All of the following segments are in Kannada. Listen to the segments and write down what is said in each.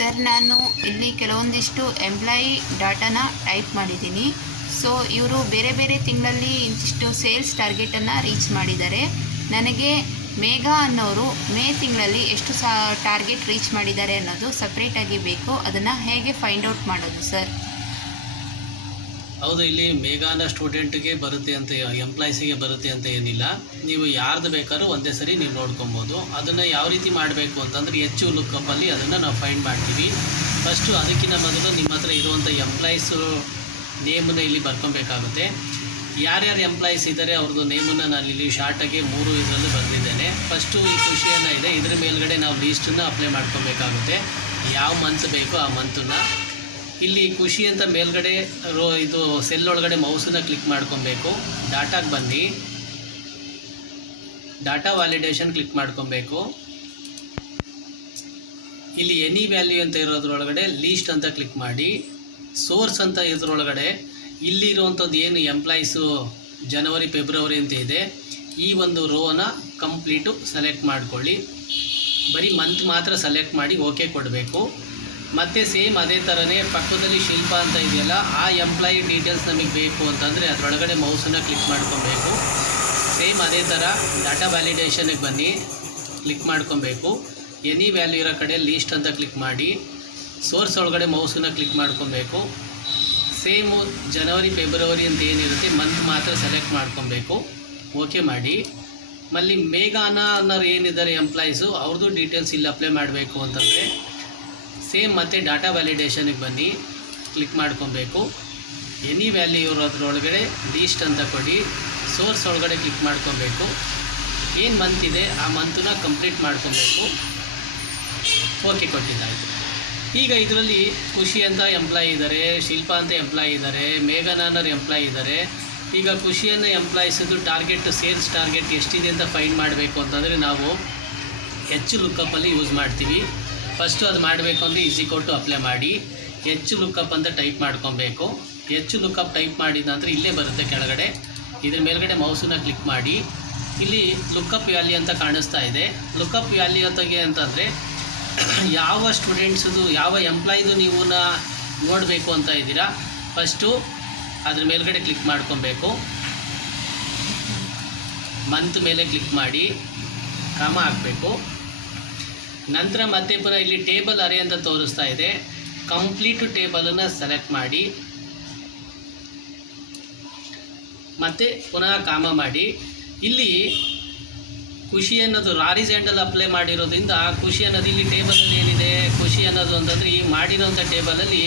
ಸರ್, ನಾನು ಇಲ್ಲಿ ಕೆಲವೊಂದಿಷ್ಟು ಎಂಪ್ಲಾಯಿ ಡಾಟಾನ ಟೈಪ್ ಮಾಡಿದ್ದೀನಿ. ಸೊ ಇವರು ಬೇರೆ ಬೇರೆ ತಿಂಗಳಲ್ಲಿ ಇಂತಿಷ್ಟು ಸೇಲ್ಸ್ ಟಾರ್ಗೆಟನ್ನು ರೀಚ್ ಮಾಡಿದ್ದಾರೆ. ನನಗೆ ಮೇಘಾ ಅನ್ನೋರು ಮೇ ತಿಂಗಳಲ್ಲಿ ಎಷ್ಟು ಟಾರ್ಗೆಟ್ ರೀಚ್ ಮಾಡಿದ್ದಾರೆ ಅನ್ನೋದು ಸಪ್ರೇಟಾಗಿ ಬೇಕು. ಅದನ್ನು ಹೇಗೆ ಫೈಂಡ್ ಔಟ್ ಮಾಡೋದು ಸರ್? ಹೌದು, ಇಲ್ಲಿ ಮೇಘಾನ ಸ್ಟೂಡೆಂಟ್ಗೆ ಬರುತ್ತೆ ಅಂತ, ಎಂಪ್ಲಾಯೀಸಿಗೆ ಬರುತ್ತೆ ಅಂತ ಏನಿಲ್ಲ. ನೀವು ಯಾರ್ದು ಬೇಕಾದ್ರೂ ಒಂದೇ ಸರಿ ನೀವು ನೋಡ್ಕೊಬೋದು. ಅದನ್ನು ಯಾವ ರೀತಿ ಮಾಡಬೇಕು ಅಂತಂದರೆ ಹೆಚ್ಚು ಲುಕ್ಕಪ್ಪಲ್ಲಿ ಅದನ್ನು ನಾವು ಫೈಂಡ್ ಮಾಡ್ತೀವಿ. ಫಸ್ಟು ಅದಕ್ಕಿಂತ ಮೊದಲು ನಿಮ್ಮ ಹತ್ರ ಇರುವಂಥ ಎಂಪ್ಲಾಯೀಸು ನೇಮನ್ನು ಇಲ್ಲಿ ಬರ್ಕೊಬೇಕಾಗುತ್ತೆ. ಯಾರ್ಯಾರು ಎಂಪ್ಲಾಯೀಸ್ ಇದ್ದಾರೆ ಅವ್ರದ್ದು ನೇಮನ್ನು ನಾನು ಇಲ್ಲಿ ಶಾರ್ಟಾಗಿ 3 ಇದರಲ್ಲಿ ಬರೆದಿದ್ದೇನೆ. ಫಸ್ಟು ಈ ಖುಷಿಯನ್ನು ಇದೆ, ಇದ್ರ ಮೇಲ್ಗಡೆ ನಾವು ಲೀಸ್ಟನ್ನು ಅಪ್ಲೈ ಮಾಡ್ಕೊಬೇಕಾಗುತ್ತೆ. ಯಾವ ಮಂತ್ ಬೇಕೋ ಆ ಮಂತನ್ನು ಇಲ್ಲಿ ಖುಷಿ ಅಂತ ಮೇಲ್ಗಡೆ ಇದು ಸೆಲ್ ಒಳಗಡೆ ಮೌಸನ್ನು ಕ್ಲಿಕ್ ಮಾಡ್ಕೊಬೇಕು. ಡಾಟಾಗೆ ಬನ್ನಿ, ಡಾಟಾ ವ್ಯಾಲಿಡೇಷನ್ ಕ್ಲಿಕ್ ಮಾಡ್ಕೊಬೇಕು. ಇಲ್ಲಿ ಎನಿ ವ್ಯಾಲ್ಯೂ ಅಂತ ಇರೋದ್ರೊಳಗಡೆ ಲೀಸ್ಟ್ ಅಂತ ಕ್ಲಿಕ್ ಮಾಡಿ. ಸೋರ್ಸ್ ಅಂತ ಇದ್ರೊಳಗಡೆ ಇಲ್ಲಿರುವಂಥದ್ದು ಏನು ಎಂಪ್ಲಾಯೀಸು ಜನವರಿ ಫೆಬ್ರವರಿ ಅಂತ ಇದೆ, ಈ ಒಂದು ರೋನ ಕಂಪ್ಲೀಟು ಸೆಲೆಕ್ಟ್ ಮಾಡ್ಕೊಳ್ಳಿ. ಬರೀ ಮಂತ್ ಮಾತ್ರ ಸೆಲೆಕ್ಟ್ ಮಾಡಿ ಓಕೆ ಕೊಡಬೇಕು. ಮತ್ತು ಸೇಮ್ ಅದೇ ಥರನೇ ಪಕ್ಕದಲ್ಲಿ ಶಿಲ್ಪ ಅಂತ ಇದೆಯಲ್ಲ, ಆ ಎಂಪ್ಲಾಯಿ ಡೀಟೇಲ್ಸ್ ನಮಗೆ ಬೇಕು ಅಂತಂದರೆ ಅದರೊಳಗಡೆ ಮೌಸನ್ನು ಕ್ಲಿಕ್ ಮಾಡ್ಕೊಬೇಕು. ಸೇಮ್ ಅದೇ ಥರ ಡಾಟಾ ವ್ಯಾಲಿಡೇಷನ್ಗೆ ಬನ್ನಿ, ಕ್ಲಿಕ್ ಮಾಡ್ಕೊಬೇಕು. ಎನಿ ವ್ಯಾಲ್ಯೂ ಇರೋ ಕಡೆ ಲೀಸ್ಟ್ ಅಂತ ಕ್ಲಿಕ್ ಮಾಡಿ. ಸೋರ್ಸ್ ಒಳಗಡೆ ಮೌಸನ್ನು ಕ್ಲಿಕ್ ಮಾಡ್ಕೊಬೇಕು. ಸೇಮು ಜನವರಿ ಫೆಬ್ರವರಿ ಅಂತ ಏನಿರುತ್ತೆ ಮಂತ್ ಮಾತ್ರ ಸೆಲೆಕ್ಟ್ ಮಾಡ್ಕೊಬೇಕು, ಓಕೆ ಮಾಡಿ. ಮಲ್ಲಿ ಮೇಘಾನ ಅನ್ನೋರು ಏನಿದ್ದಾರೆ ಎಂಪ್ಲಾಯೀಸು, ಅವ್ರದ್ದು ಡೀಟೇಲ್ಸ್ ಇಲ್ಲಿ ಅಪ್ಲೈ ಮಾಡಬೇಕು ಅಂತಂದರೆ ಸೇಮ್ ಮತ್ತು ಡಾಟಾ ವ್ಯಾಲಿಡೇಷನ್ಗೆ ಬನ್ನಿ, ಕ್ಲಿಕ್ ಮಾಡ್ಕೊಬೇಕು. ಎನಿ ವ್ಯಾಲ್ಯೂ ಇರೋದ್ರೊಳಗಡೆ ಲೀಸ್ಟ್ ಅಂತ ಕೊಡಿ. ಸೋರ್ಸ್ ಒಳಗಡೆ ಕ್ಲಿಕ್ ಮಾಡ್ಕೊಬೇಕು. ಏನು ಮಂತ್ ಇದೆ ಆ ಮಂತನ್ನ ಕಂಪ್ಲೀಟ್ ಮಾಡ್ಕೊಬೇಕು, ಓಕೆ ಕೊಟ್ಟಿದ್ದಾಯಿತು. ಈಗ ಇದರಲ್ಲಿ ಖುಷಿ ಅಂತ ಎಂಪ್ಲಾಯಿ ಇದ್ದಾರೆ, ಶಿಲ್ಪ ಅಂತ ಎಂಪ್ಲಾಯಿ ಇದ್ದಾರೆ, ಮೇಘನಾ ಅನ್ನೋರು ಎಂಪ್ಲಾಯಿ ಇದ್ದಾರೆ. ಈಗ ಖುಷಿಯನ್ನು ಎಂಪ್ಲಾಯೀಸದ್ದು ಟಾರ್ಗೆಟ್, ಸೇಲ್ಸ್ ಟಾರ್ಗೆಟ್ ಎಷ್ಟಿದೆ ಅಂತ ಫೈಂಡ್ ಮಾಡಬೇಕು ಅಂತಂದರೆ ನಾವು ಹೆಚ್ಚು ಲುಕ್ಕಪ್ಪಲ್ಲಿ ಯೂಸ್ ಮಾಡ್ತೀವಿ. ಫಸ್ಟು ಅದು ಮಾಡಬೇಕು ಅಂದರೆ ಈಸಿಕೋಟು ಅಪ್ಲೈ ಮಾಡಿ, ಹೆಚ್ಚು ಲುಕ್ಕಪ್ ಅಂತ ಟೈಪ್ ಮಾಡ್ಕೊಬೇಕು. ಹೆಚ್ಚು ಲುಕ್ಕಪ್ ಟೈಪ್ ಮಾಡಿದ ನಂತರ ಇಲ್ಲೇ ಬರುತ್ತೆ ಕೆಳಗಡೆ, ಇದ್ರ ಮೇಲ್ಗಡೆ ಮೌಸನ್ನು ಕ್ಲಿಕ್ ಮಾಡಿ. ಇಲ್ಲಿ ಲುಕ್ಕಪ್ ವ್ಯಾಲ್ಯೂ ಅಂತ ಕಾಣಿಸ್ತಾ ಇದೆ. ಲುಕ್ಕಪ್ ವ್ಯಾಲ್ಯೂ ಅಂತಂದರೆ ಯಾವ ಸ್ಟೂಡೆಂಟ್ಸದು, ಯಾವ ಎಂಪ್ಲಾಯಿದು ನೀವು ನೋಡಬೇಕು ಅಂತ ಇದ್ದೀರಾ, ಫಸ್ಟು ಅದ್ರ ಮೇಲ್ಗಡೆ ಕ್ಲಿಕ್ ಮಾಡ್ಕೊಬೇಕು. ಮಂತ್ ಮೇಲೆ ಕ್ಲಿಕ್ ಮಾಡಿ ಕಾಮ ಹಾಕಬೇಕು. ನಂತರ ಮತ್ತೆ ಪುನಃ ಇಲ್ಲಿ ಟೇಬಲ್ ಅರೇ ಅಂತ ತೋರಿಸ್ತಾ ಇದೆ, ಕಂಪ್ಲೀಟು ಟೇಬಲನ್ನು ಸೆಲೆಕ್ಟ್ ಮಾಡಿ ಮತ್ತು ಪುನಃ ಕಾಮ ಮಾಡಿ. ಇಲ್ಲಿ ಖುಷಿ ಅನ್ನೋದು ರಾರಿಜೆಂಡಲ್ ಅಪ್ಲೈ ಮಾಡಿರೋದ್ರಿಂದ ಖುಷಿ ಅನ್ನೋದು ಇಲ್ಲಿ ಟೇಬಲಲ್ಲಿ ಏನಿದೆ, ಖುಷಿ ಅನ್ನೋದು ಅಂತಂದರೆ ಈ ಮಾಡಿರೋಂಥ ಟೇಬಲಲ್ಲಿ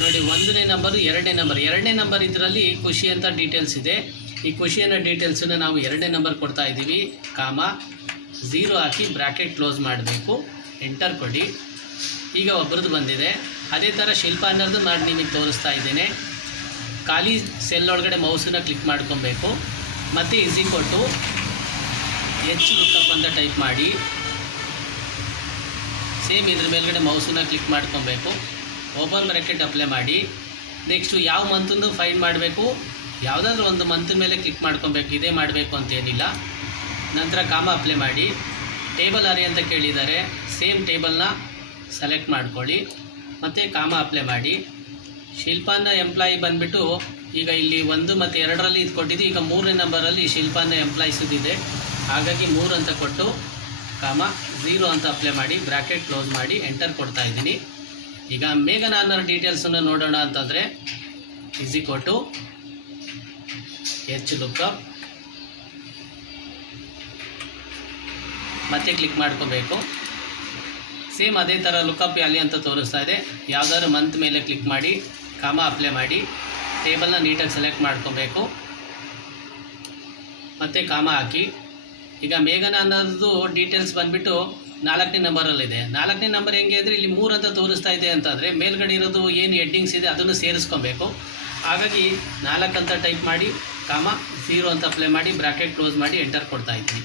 ನೋಡಿ 1ನೇ ನಂಬರು 2ನೇ ನಂಬರ್ ಇದರಲ್ಲಿ ಖುಷಿ ಅಂತ ಡೀಟೇಲ್ಸ್ ಇದೆ. ಈ ಖುಷಿ ಅನ್ನೋ ಡೀಟೇಲ್ಸನ್ನು ನಾವು 2ನೇ ನಂಬರ್ ಕೊಡ್ತಾ ಇದ್ದೀವಿ. ಕಾಮ 0 ಹಾಕಿ ಬ್ರ್ಯಾಕೆಟ್ ಕ್ಲೋಸ್ ಮಾಡಬೇಕು, ಎಂಟರ್ ಕೊಡಿ. ಈಗ ಒಬ್ಬರದ್ದು ಬಂದಿದೆ. ಅದೇ ಥರ ಶಿಲ್ಪ ಅನ್ನೋದು ಮಾಡಿ ನಿಮಗೆ ತೋರಿಸ್ತಾ ಇದ್ದೇನೆ. ಖಾಲಿ ಸೆಲ್ ಒಳಗಡೆ ಮೌಸನ್ನು ಕ್ಲಿಕ್ ಮಾಡ್ಕೊಬೇಕು. ಮತ್ತು ಈಸಿಕೊಟ್ಟು ಹೆಚ್ಚು ಲುಕ್ಕಪ್ ಅಂತ ಟೈಪ್ ಮಾಡಿ. ಸೇಮ್ ಇದ್ರ ಮೇಲ್ಗಡೆ ಮೌಸನ್ನು ಕ್ಲಿಕ್ ಮಾಡ್ಕೊಬೇಕು, ಓಪನ್ ಬ್ರ್ಯಾಕೆಟ್ ಅಪ್ಲೈ ಮಾಡಿ. ನೆಕ್ಸ್ಟು ಯಾವ ಮಂತಂದು ಫೈಂಡ್ ಮಾಡಬೇಕು, ಯಾವುದಾದ್ರೂ ಒಂದು ಮಂತ್ ಮೇಲೆ ಕ್ಲಿಕ್ ಮಾಡ್ಕೊಬೇಕು, ಇದೇ ಮಾಡಬೇಕು ಅಂತೇನಿಲ್ಲ. ನಂತರ ಕಾಮ ಅಪ್ಲೈ ಮಾಡಿ. ಟೇಬಲ್ ಅರೇ ಅಂತ ಕೇಳಿದ್ದಾರೆ, ಸೇಮ್ ಟೇಬಲ್ನ ಸೆಲೆಕ್ಟ್ ಮಾಡ್ಕೊಳ್ಳಿ ಮತ್ತು ಕಾಮ ಅಪ್ಲೈ ಮಾಡಿ. ಶಿಲ್ಪಾನ ಎಂಪ್ಲಾಯಿ ಬಂದುಬಿಟ್ಟು ಈಗ ಇಲ್ಲಿ 1 ಮತ್ತು 2ರಲ್ಲಿ ಇದು ಕೊಟ್ಟಿದ್ದು, ಈಗ 3ನೇ ನಂಬರಲ್ಲಿ ಶಿಲ್ಪಾನ ಎಂಪ್ಲಾಯೀಸಿದೆ, ಹಾಗಾಗಿ 3 ಅಂತ ಕೊಟ್ಟು ಕಾಮ 0 ಅಂತ ಅಪ್ಲೈ ಮಾಡಿ ಬ್ರ್ಯಾಕೆಟ್ ಕ್ಲೋಸ್ ಮಾಡಿ ಎಂಟರ್ ಕೊಡ್ತಾ ಇದ್ದೀನಿ. ಈಗ ಮೇಘನಾ ಅನ್ನೋ ಡೀಟೇಲ್ಸನ್ನು ನೋಡೋಣ ಅಂತಂದರೆ ಈಸಿಕೊಟ್ಟು ಹೆಚ್ಚು ಲುಕ್ಕಪ್ ಮತ್ತೆ ಕ್ಲಿಕ್ ಮಾಡ್ಕೋಬೇಕು. ಸೇಮ್ ಅದೇ ಥರ ಲುಕ್ಕಪ್ ವ್ಯಾಲ್ಯೂ ಅಂತ ತೋರಿಸ್ತಾ ಇದೆ. ಯಾವುದಾದ್ರು ಮಂತ್ ಮೇಲೆ ಕ್ಲಿಕ್ ಮಾಡಿ ಕಾಮ ಅಪ್ಲೈ ಮಾಡಿ ಟೇಬಲ್ನ ನೀಟಾಗಿ ಸೆಲೆಕ್ಟ್ ಮಾಡ್ಕೋಬೇಕು ಮತ್ತು ಕಾಮ ಹಾಕಿ. ಈಗ ಮೇಘನಾ ಅನ್ನೋದು ಡೀಟೇಲ್ಸ್ ಬಂದುಬಿಟ್ಟು 4ನೇ ನಂಬರಲ್ಲಿದೆ. 4ನೇ ನಂಬರ್ ಹೆಂಗೆ ಅಂದರೆ ಇಲ್ಲಿ 3 ಅಂತ ತೋರಿಸ್ತಾ ಇದೆ ಅಂತಂದರೆ ಮೇಲ್ಗಡೆ ಇರೋದು ಏನು ಹೆಡ್ಡಿಂಗ್ಸ್ ಇದೆ ಅದನ್ನು ಸೇರಿಸ್ಕೊಬೇಕು. ಹಾಗಾಗಿ 4 ಅಂತ ಟೈಪ್ ಮಾಡಿ ಕಾಮ 0 ಅಂತ ಅಪ್ಲೈ ಮಾಡಿ ಬ್ರ್ಯಾಕೆಟ್ ಕ್ಲೋಸ್ ಮಾಡಿ ಎಂಟರ್ ಕೊಡ್ತಾ ಇದ್ದೀನಿ.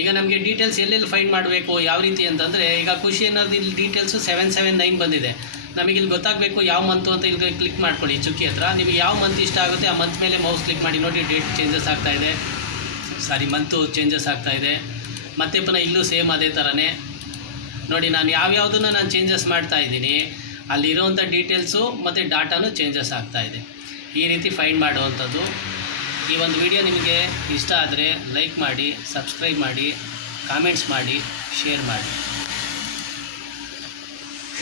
ಈಗ ನಮಗೆ ಡೀಟೇಲ್ಸ್ ಎಲ್ಲೆಲ್ಲಿ ಫೈಂಡ್ ಮಾಡಬೇಕು ಯಾವ ರೀತಿ ಅಂತಂದರೆ, ಈಗ ಖುಷಿ ಅನ್ನೋದು ಇಲ್ಲಿ ಡೀಟೇಲ್ಸು 779 ಬಂದಿದೆ. ನಮಗಿಲ್ಲಿ ಗೊತ್ತಾಗಬೇಕು ಯಾವ ಮಂತು ಅಂತ ಇಲ್ಲಿ ಕ್ಲಿಕ್ ಮಾಡ್ಕೊಳ್ಳಿ ಚುಕ್ಕಿ ಹತ್ರ. ನಿಮಗೆ ಯಾವ ಮಂತ್ ಇಷ್ಟ ಆಗುತ್ತೆ ಆ ಮಂತ್ ಮೇಲೆ ಮೌಸ್ ಕ್ಲಿಕ್ ಮಾಡಿ. ನೋಡಿ ಡೇಟ್ ಚೇಂಜಸ್ ಆಗ್ತಾಯಿದೆ, ಮಂತು ಚೇಂಜಸ್ ಆಗ್ತಾಯಿದೆ. ಮತ್ತು ಪುನಃ ಇಲ್ಲೂ ಸೇಮ್ ಅದೇ ಥರನೇ ನೋಡಿ ನಾನು ಯಾವ್ಯಾವುದನ್ನು ನಾನು ಚೇಂಜಸ್ ಮಾಡ್ತಾ ಇದ್ದೀನಿ, ಅಲ್ಲಿರೋವಂಥ ಡೀಟೇಲ್ಸು ಮತ್ತು ಡಾಟಾನು ಚೇಂಜಸ್ ಆಗ್ತಾ ಇದೆ. ಈ ರೀತಿ ಫೈಂಡ್ ಮಾಡುವಂಥದ್ದು. ಈ ಒಂದು ವಿಡಿಯೋ ನಿಮಗೆ ಇಷ್ಟ ಆದರೆ ಲೈಕ್ ಮಾಡಿ, ಸಬ್ಸ್ಕ್ರೈಬ್ ಮಾಡಿ, ಕಾಮೆಂಟ್ಸ್ ಮಾಡಿ, ಶೇರ್ ಮಾಡಿ.